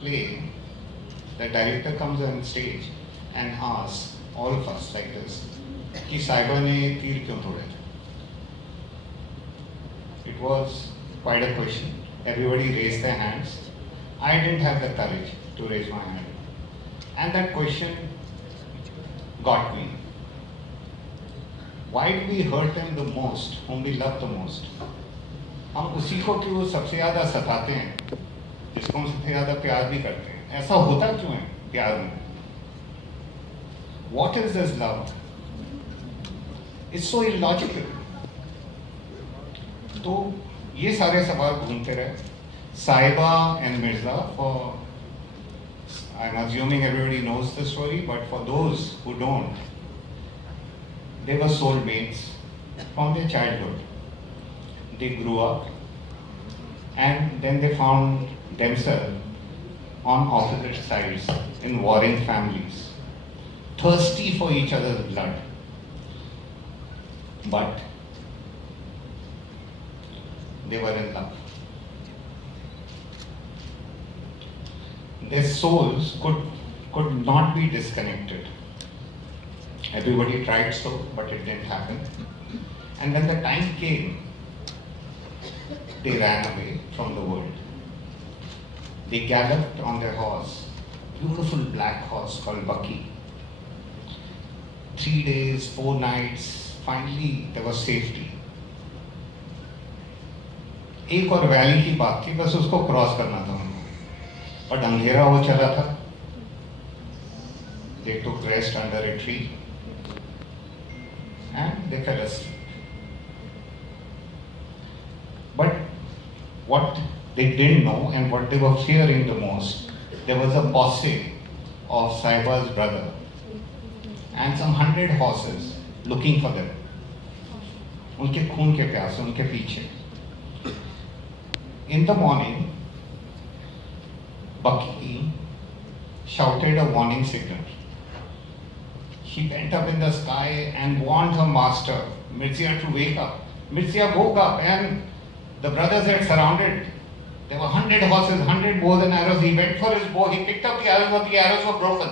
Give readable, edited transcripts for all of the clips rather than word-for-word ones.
play, the director comes on stage and asks all of us like this, कि साहिबा ने तीर क्यों तोड़े थे? It was quite a question. Everybody raised their hands. I didn't have the courage to raise my hand. And that question got me. Why do we hurt them the most, whom we love the most? हम उसी को क्यों सबसे ज़्यादा सताते हैं, जिसको हम सबसे ज़्यादा प्यार भी करते हैं? ऐसा होता क्यों है प्यार में? What is this love? It's so illogical. तो ये सारे सवाल घूमते रहे. Sahiba and Mirza, for I'm assuming everybody knows the story, but for those who don't, they were soulmates from their childhood. They grew up and then they found themselves on opposite sides in warring families, thirsty for each other's blood. But they were in love. Their souls could not be disconnected. Everybody tried so, but it didn't happen. And when the time came, they ran away from the world. They galloped on their horse, beautiful black horse called Bucky. 3 days, 4 nights, finally there was safety. एक और valley की बात थी, बस उसको cross करना था उनको, बट अंधेरा हो चला था. They took rest under a tree and they fell asleep. But what they didn't know and what they were fearing the most, there was a posse of Sahiba's brother and some 100 horses looking for them. उनके खून के प्यासे, उनके पीछे. In the morning, Bucky shouted a warning signal. He went up in the sky and warned her master, Mirzya, to wake up. Mirzya woke up and the brothers had surrounded. There were 100 horses, 100 bows and arrows. He went for his bow. He picked up the arrows, but the arrows were broken.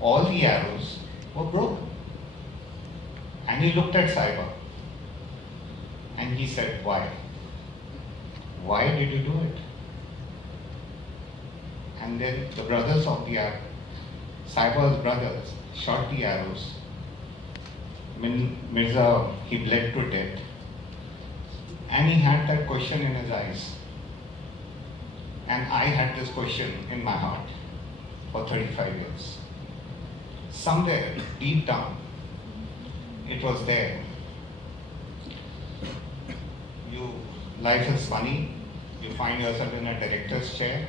All the arrows were broken. And he looked at Sahiba. And he said, why? Why did you do it? And then the brothers of the Sahiba's brothers shot the arrows. Mirza, he bled to death. And he had that question in his eyes. And I had this question in my heart for 35 years. Somewhere, deep down, it was there. Life is funny. You find yourself in a director's chair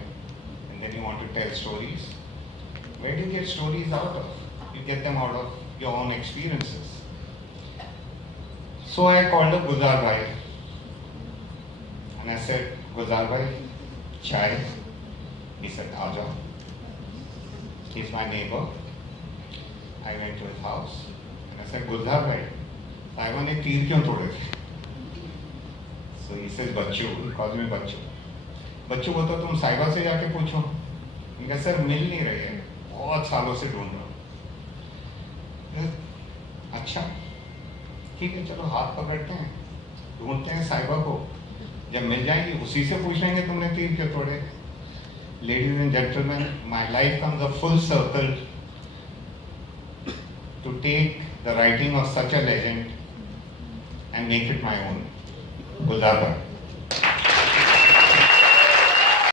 and then you want to tell stories. Where do you get stories out of? You get them out of your own experiences. So I called up Gulzar Bhai and I said, Gulzar Bhai, chai? He said, Aaja. He's my neighbor. I went to his house and I said, Gulzar Bhai, Sahiba ne तीर क्यों तोड़े थे? So he says, Bachchu, he calls me बच्चू. बच्चू बोलता तुम साहिबा से जाके पूछो. मैं कहा सर मिल नहीं रही है, बहुत सालों से ढूंढ रहा हूँ. अच्छा, ठीक है चलो हाथ पकड़ते हैं, ढूंढते हैं साहिबा को. जब मिल जाएंगी उसी से पूछ लेंगे तुमने तीर क्यों तोड़े. Ladies and gentlemen, my life comes a full circle to take the writing of such a legend and make it my own. Gulzar Bhai.